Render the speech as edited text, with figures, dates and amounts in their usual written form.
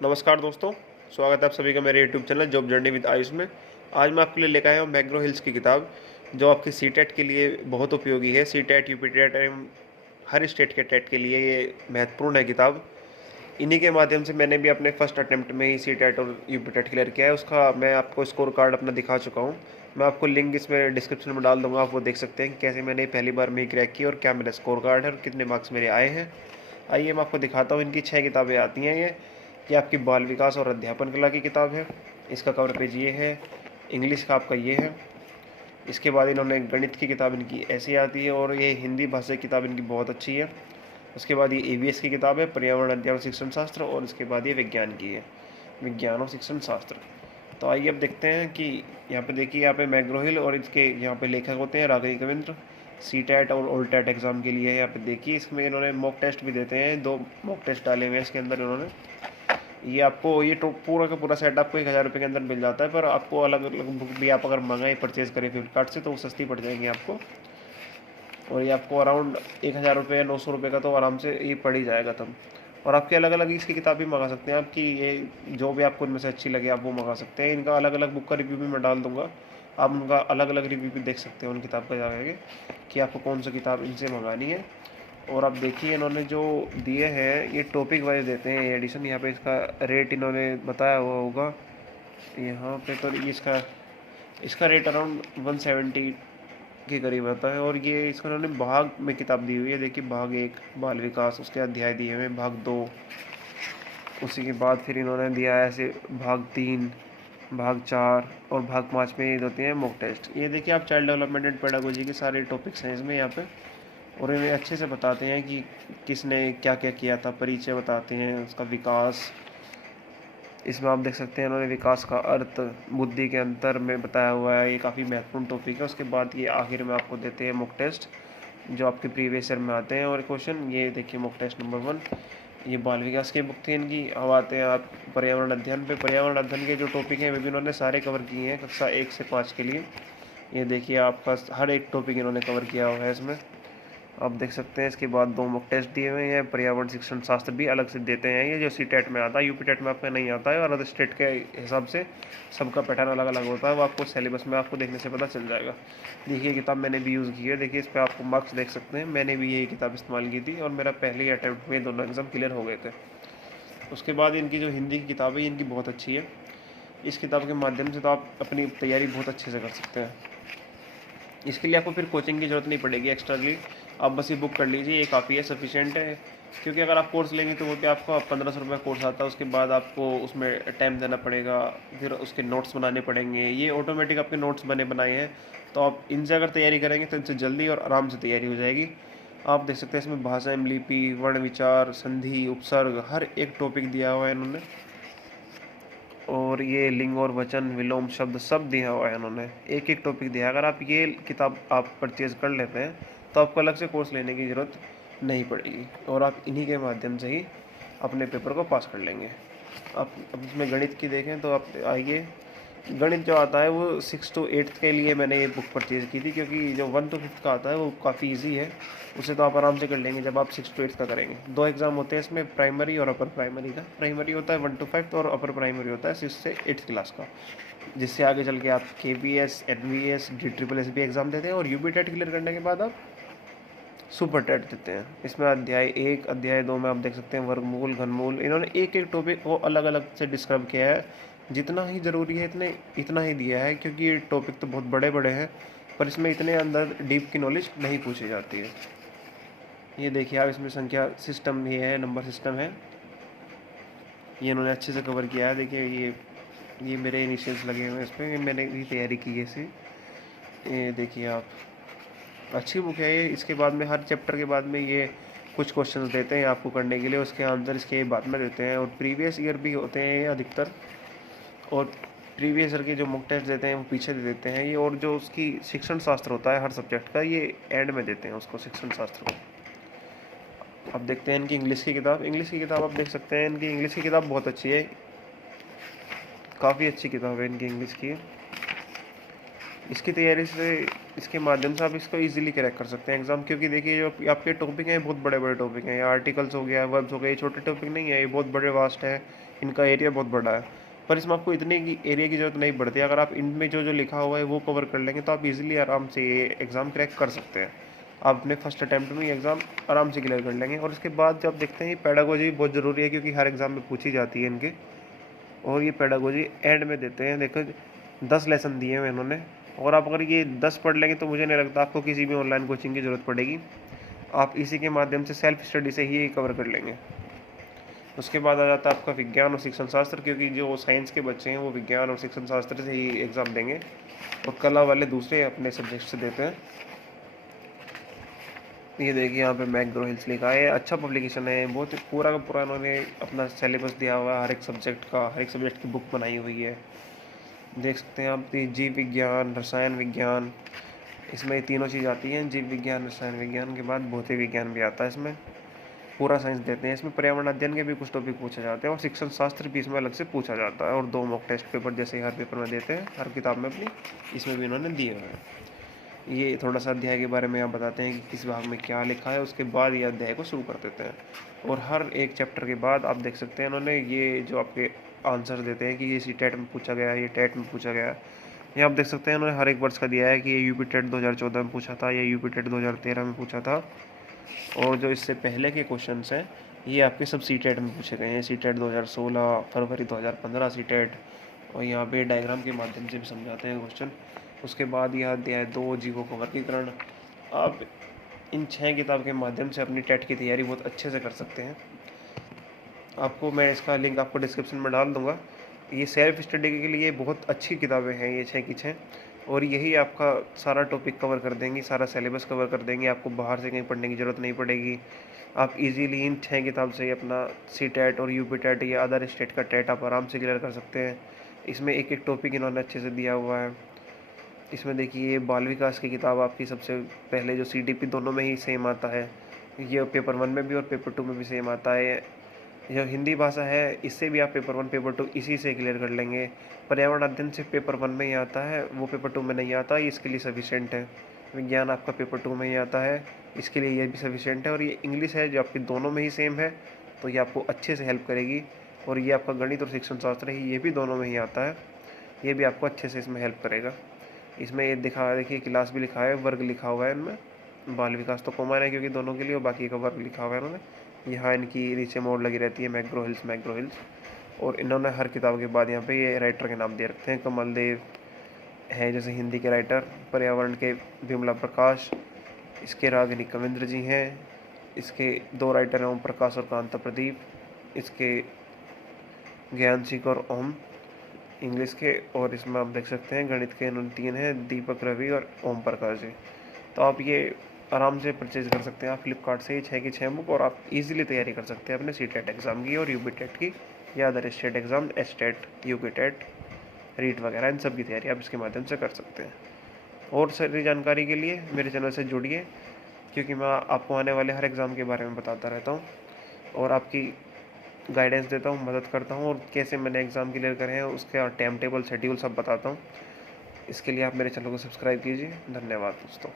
नमस्कार दोस्तों, स्वागत है आप सभी का मेरे YouTube channel job journey with Ayush में। आज मैं आपके लिए लेकर आया हूँ मैग्रो हिल्स की किताब, जो आपकी सीटेट के लिए बहुत उपयोगी है। सीटेट, यूपीटेट एवं हर स्टेट के टेट के लिए ये महत्वपूर्ण है किताब। इन्हीं के माध्यम से मैंने भी अपने फर्स्ट अटेम्प्ट में ही सीटेट और यूपीटेट क्लियर किया है। उसका मैं आपको स्कोर कार्ड अपना दिखा चुका हूँ। मैं आपको लिंक इसमें डिस्क्रिप्शन में डाल दूँगा, आप वो देख सकते हैं कि कैसे मैंने पहली बार में ही क्रैक की और क्या मेरा स्कोर कार्ड है और कितने मार्क्स मेरे आए हैं। आइए मैं आपको दिखाता हूँ। इनकी 6 किताबें आती हैं। ये आपकी बाल विकास और अध्यापन कला की किताब है। इसका कवर पेज ये है। इंग्लिश का आपका ये है। इसके बाद इन्होंने गणित की किताब इनकी ऐसी आती है और ये हिंदी भाषा की किताब इनकी बहुत अच्छी है। उसके बाद ये ईवीएस की किताब है, पर्यावरण अध्ययन और शिक्षण शास्त्र, और इसके बाद ये विज्ञान की है, विज्ञान और शिक्षण शास्त्र। तो आइए अब देखते हैं कि यहाँ पे देखिए, यहाँ पे मैग्रो हिल और इसके यहाँ पे लेखक होते हैं राघवी कविंद्र। सीटेट और ओल्टेट एग्ज़ाम के लिए यहाँ पे देखिए, इसमें इन्होंने मॉक टेस्ट भी देते हैं। 2 मॉक टेस्ट डाले हुए हैं इसके अंदर इन्होंने। ये आपको ये पूरा का पूरा सेट आपको 1000 रुपये के अंदर मिल जाता है, पर आपको अलग अलग बुक भी आप अगर मंगाए परचेज़ करें फ्लिपकार्ट से तो वो सस्ती पड़ जाएंगी आपको। और ये आपको अराउंड 1000 रुपये या 900 रुपये का तो आराम से ये पड़ ही जाएगा तब। और आपकी अलग अलग इसकी किताब भी मंगा सकते हैं। आपकी ये जो भी आपको इनमें से अच्छी लगे आप वो मंगा सकते हैं। इनका अलग अलग बुक का रिव्यू भी मैं डाल दूँगा, आप उनका अलग अलग रिव्यू भी देख सकते हैं उन किताब का जाके कि आपको कौन सी किताब इनसे मंगानी है। और आप देखिए इन्होंने जो दिए हैं ये टॉपिक वाइज देते हैं ये एडिशन। यहाँ पे इसका रेट इन्होंने बताया हुआ होगा यहाँ पे, तो ये इसका रेट अराउंड 170 के करीब आता है। और ये इसका उन्होंने भाग में किताब दी हुई है। देखिए, भाग 1 बाल विकास, उसके अध्याय दिए हुए हैं, भाग 2, उसी के बाद फिर इन्होंने दिया है ऐसे भाग 3, भाग 4 और भाग 5 में ये होते हैं मॉक टेस्ट। ये देखिए आप चाइल्ड डेवलपमेंट एंड पेडागोजी के सारे टॉपिक्स हैं इसमें यहाँ पे। और इन्हें अच्छे से बताते हैं कि किसने क्या क्या किया था, परिचय बताते हैं उसका, विकास। इसमें आप देख सकते हैं इन्होंने विकास का अर्थ बुद्धि के अंतर में बताया हुआ है। ये काफ़ी महत्वपूर्ण टॉपिक है। उसके बाद ये आखिर में आपको देते हैं मॉक टेस्ट जो आपके प्रीवियस ईयर में आते हैं और क्वेश्चन। ये देखिए मॉक टेस्ट नंबर 1, ये बाल विकास की बुक थी इनकी। अब आते हैं आप पर्यावरण अध्ययन पे। पर्यावरण अध्ययन के जो टॉपिक हैं वे भी इन्होंने सारे कवर किए हैं कक्षा 1 से 5 के लिए। ये देखिए आपका हर एक टॉपिक इन्होंने कवर किया हुआ है इसमें, आप देख सकते हैं। इसके बाद 2 मॉक टेस्ट दिए हुए हैं। पर्यावरण शिक्षण शास्त्र भी अलग से देते हैं, ये जो सीटेट में आता है, यूपीटेट में आपका नहीं आता है। और अदर स्टेट के हिसाब से सबका पैटर्न अलग अलग होता है, वो आपको सिलेबस में आपको देखने से पता चल जाएगा। देखिए किताब मैंने भी यूज़ की है, देखिए इस पर आपको मार्क्स देख सकते हैं। मैंने भी यही किताब इस्तेमाल की थी और मेरा पहले अटैम्प्ट में दोनों एग्ज़ाम क्लियर हो गए थे। उसके बाद इनकी जो हिंदी की किताब है इनकी बहुत अच्छी है। इस किताब के माध्यम से तो आप अपनी तैयारी बहुत अच्छे से कर सकते हैं। इसके लिए आपको फिर कोचिंग की ज़रूरत नहीं पड़ेगी एक्स्ट्राली, आप बस ये बुक कर लीजिए, ये काफ़ी है, सफिशिएंट है। क्योंकि अगर आप कोर्स लेंगे तो वो क्या आपको 1500 रुपये कोर्स आता है, उसके बाद आपको उसमें टाइम देना पड़ेगा, फिर उसके नोट्स बनाने पड़ेंगे। ये ऑटोमेटिक आपके नोट्स बने बनाए हैं, तो आप इनसे अगर तैयारी करेंगे तो इनसे जल्दी और आराम से तैयारी हो जाएगी। आप देख सकते हैं इसमें भाषा, लिपि, वर्ण विचार, संधि, उपसर्ग, हर एक टॉपिक दिया हुआ है इन्होंने। और ये लिंग और वचन, विलोम शब्द सब दिया हुआ है इन्होंने, एक एक टॉपिक दिया है। अगर आप ये किताब आप परचेज़ कर लेते हैं तो आपको अलग से कोर्स लेने की ज़रूरत नहीं पड़ेगी और आप इन्हीं के माध्यम से ही अपने पेपर को पास कर लेंगे। आप अब इसमें गणित की देखें तो आप आइए, गणित जो आता है वो 6 to 8 के लिए मैंने ये बुक परचेज़ की थी, क्योंकि जो 1 to 5 का आता है वो काफ़ी इजी है, उसे तो आप आराम से कर लेंगे जब आप 6 to 8 का करेंगे। 2 एग्ज़ाम होते हैं इसमें, प्राइमरी और अपर प्राइमरी का। प्राइमरी होता है 1 to 5 और अपर प्राइमरी होता है 6 से 8 क्लास का, जिससे आगे चल के आप KBS, NVS, DSSS भी एग्ज़ाम देते हैं और यूपीटेट क्लियर करने के बाद आप सुपर टेट देते हैं। इसमें अध्याय 1, अध्याय 2 में आप देख सकते हैं वर्गमूल, घनमूल, इन्होंने एक एक टॉपिक को अलग अलग से डिस्क्राइब किया है। जितना ही ज़रूरी है इतना ही दिया है, क्योंकि ये टॉपिक तो बहुत बड़े बड़े हैं, पर इसमें इतने अंदर डीप की नॉलेज नहीं पूछी जाती है। ये देखिए आप, इसमें संख्या सिस्टम ये है, नंबर सिस्टम है, ये इन्होंने अच्छे से कवर किया है। देखिए ये मेरे इनिशियल्स लगे हुए हैं इस पर, ये मैंने भी तैयारी की है इसे। ये देखिए आप, अच्छी बुक है ये। इसके बाद में हर चैप्टर के बाद में ये कुछ क्वेश्चंस देते हैं आपको करने के लिए, उसके आंसर इसके बाद में देते हैं और प्रीवियस ईयर भी होते हैं अधिकतर, और प्रीवियस ईयर के जो मॉक टेस्ट देते हैं वो पीछे दे देते हैं ये। और जो उसकी शिक्षण शास्त्र होता है हर सब्जेक्ट का, ये एंड में देते हैं उसको, शिक्षण शास्त्र को। अब देखते हैं इनकी इंग्लिश की किताब। इंग्लिश की किताब आप देख सकते हैं, इनकी इंग्लिश की किताब बहुत अच्छी है, काफ़ी अच्छी किताब है इनकी इंग्लिश की। इसकी तैयारी से, इसके माध्यम से आप इसको इजीली क्रैक कर सकते हैं एग्ज़ाम, क्योंकि देखिए जो आपके टॉपिक हैं बहुत बड़े बड़े टॉपिक हैं, ये आर्टिकल्स हो गया, वर्ब्स हो गए, ये छोटे टॉपिक नहीं है, ये बहुत बड़े वास्ट है, इनका एरिया बहुत बड़ा है। पर इसमें आपको इतने की एरिया की ज़रूरत नहीं पड़ती। अगर आप इनमें जो जो लिखा हुआ है वो कवर कर लेंगे तो आप इजीली आराम से ये एग्ज़ाम क्रैक कर सकते हैं। आप अपने फर्स्ट अटैम्प्ट में एग्ज़ाम आराम से क्लियर कर लेंगे। और इसके बाद जब देखते हैं ये पेडागोजी बहुत ज़रूरी है, क्योंकि हर एग्ज़ाम में पूछी जाती है इनके। और ये पेडागोजी एंड में देते हैं। देखो 10 लेसन दिए हैं इन्होंने, और आप अगर ये 10 पढ़ लेंगे तो मुझे नहीं लगता आपको किसी भी ऑनलाइन कोचिंग की ज़रूरत पड़ेगी। आप इसी के माध्यम से सेल्फ स्टडी से ही कवर कर लेंगे। उसके बाद आ जाता है आपका विज्ञान और शिक्षण शास्त्र, क्योंकि जो साइंस के बच्चे हैं वो विज्ञान और शिक्षण शास्त्र से ही एग्ज़ाम देंगे, और कला वाले दूसरे अपने सब्जेक्ट से देते हैं। ये देखिए यहाँ पे मैग्रो हिल्स लिखा है, अच्छा पब्लिकेशन है, बहुत पूरा का पूरा इन्होंने अपना सिलेबस दिया हुआ है, हर एक सब्जेक्ट का, हर एक सब्जेक्ट की बुक बनाई हुई है। देख सकते हैं आप, जीव विज्ञान, रसायन विज्ञान, इसमें तीनों चीज़ आती हैं। जीव विज्ञान, रसायन विज्ञान के बाद भौतिक विज्ञान भी आता है, इसमें पूरा साइंस देते हैं। इसमें पर्यावरण अध्ययन के भी कुछ टॉपिक पूछे जाते हैं, और शिक्षण शास्त्र भी इसमें अलग से पूछा जाता है। और 2 मॉक टेस्ट पेपर जैसे हर पेपर में देते हैं, हर किताब में अपनी, इसमें भी इन्होंने दिए हुए हैं। ये थोड़ा सा अध्याय के बारे में आप बताते हैं कि किस भाग में क्या लिखा है, उसके बाद ये अध्याय को शुरू कर देते हैं। और हर एक चैप्टर के बाद आप देख सकते हैं इन्होंने ये जो आपके आंसर देते हैं कि ये सी टेट में पूछा गया, ये टेट में पूछा गया। ये आप देख सकते हैं इन्होंने हर एक वर्ष का दिया है कि ये यूपी टेट 2014 में पूछा था, ये यूपी टेट 2013 में पूछा था। और जो इससे पहले के क्वेश्चन हैं ये आपके सब सी टेट में पूछे गए हैं। सी टेट 2016, फरवरी 2015 सी टेट, और यहाँ पे डायग्राम के माध्यम से भी समझाते हैं क्वेश्चन। उसके बाद यह अध्याय 2 जीवों का वर्गीकरण। आप इन 6 किताब के माध्यम से अपनी टेट की तैयारी बहुत अच्छे से कर सकते हैं। आपको मैं इसका लिंक आपको डिस्क्रिप्शन में डाल दूँगा। ये सेल्फ स्टडी के लिए बहुत अच्छी किताबें हैं ये 6 की 6, और यही आपका सारा टॉपिक कवर कर देंगी, सारा सिलेबस कवर कर देंगे। आपको बाहर से कहीं पढ़ने की ज़रूरत नहीं पड़ेगी। आप इजीली इन 6 किताब से अपना सी टेट और यूपी टेट या अदर स्टेट का टेट आप आराम से क्लियर कर सकते हैं। इसमें एक एक टॉपिक इन्होंने अच्छे से दिया हुआ है। इसमें देखिए बाल विकास की किताब आपकी सबसे पहले जो सीडीपी दोनों में ही सेम आता है, ये पेपर 1 में भी और पेपर 2 में भी सेम आता है। जो हिंदी भाषा है इससे भी आप पेपर 1 पेपर 2 इसी से क्लियर कर लेंगे। पर्यावरण अध्ययन से पेपर 1 में ही आता है, वो पेपर 2 में नहीं आता, ये इसके लिए सफिशेंट है। विज्ञान आपका पेपर 2 में ही आता है, इसके लिए ये भी सफिशेंट है। और ये इंग्लिश है जो आपकी दोनों में ही सेम है, तो ये आपको अच्छे से हेल्प करेगी। और ये आपका गणित और शिक्षण शास्त्र है, ये भी दोनों में ही आता है, ये भी आपको अच्छे से इसमें हेल्प करेगा। इसमें ये दिखा देखिए क्लास भी लिखा है, वर्ग लिखा हुआ है इनमें। बाल विकास तो कॉमन है क्योंकि दोनों के लिए, और बाकी का वर्ग लिखा हुआ है इन्होंने। यहाँ इनकी नीचे मोड़ लगी रहती है, मैग्रो हिल्स, मैग्रो हिल्स। और इन्होंने हर किताब के बाद यहाँ पे ये राइटर के नाम दे रखते हैं। कमल देव है जैसे हिंदी के राइटर, पर्यावरण के विमला प्रकाश, इसके रागिनी कविंद्र जी हैं, इसके 2 राइटर हैं ओम प्रकाश और कांता प्रदीप, इसके ज्ञान सिंह और ओम इंग्लिश के। और इसमें आप देख सकते हैं गणित के इन्होंने 3 हैं, दीपक रवि और ओम प्रकाश जी। तो आप ये आराम से परचेज कर सकते हैं आप फ्लिपकार्ट से ही 6 की 6 बुक, और आप इजीली तैयारी कर सकते हैं अपने सी टेट एग्ज़ाम की और यूपी टेट की, या other state exam, S TET, UP TET, REET वगैरह, इन सब की तैयारी आप इसके माध्यम से कर सकते हैं। और सारी जानकारी के लिए मेरे चैनल से जुड़िए, क्योंकि मैं आपको आने वाले हर एग्ज़ाम के बारे में बताता रहता हूँ, और आपकी गाइडेंस देता हूँ, मदद करता हूँ, और कैसे मैंने एग्ज़ाम क्लियर करे हैं उसका टाइम टेबल, शेड्यूल सब बताता हूँ। इसके लिए आप मेरे चैनल को सब्सक्राइब कीजिए। धन्यवाद दोस्तों।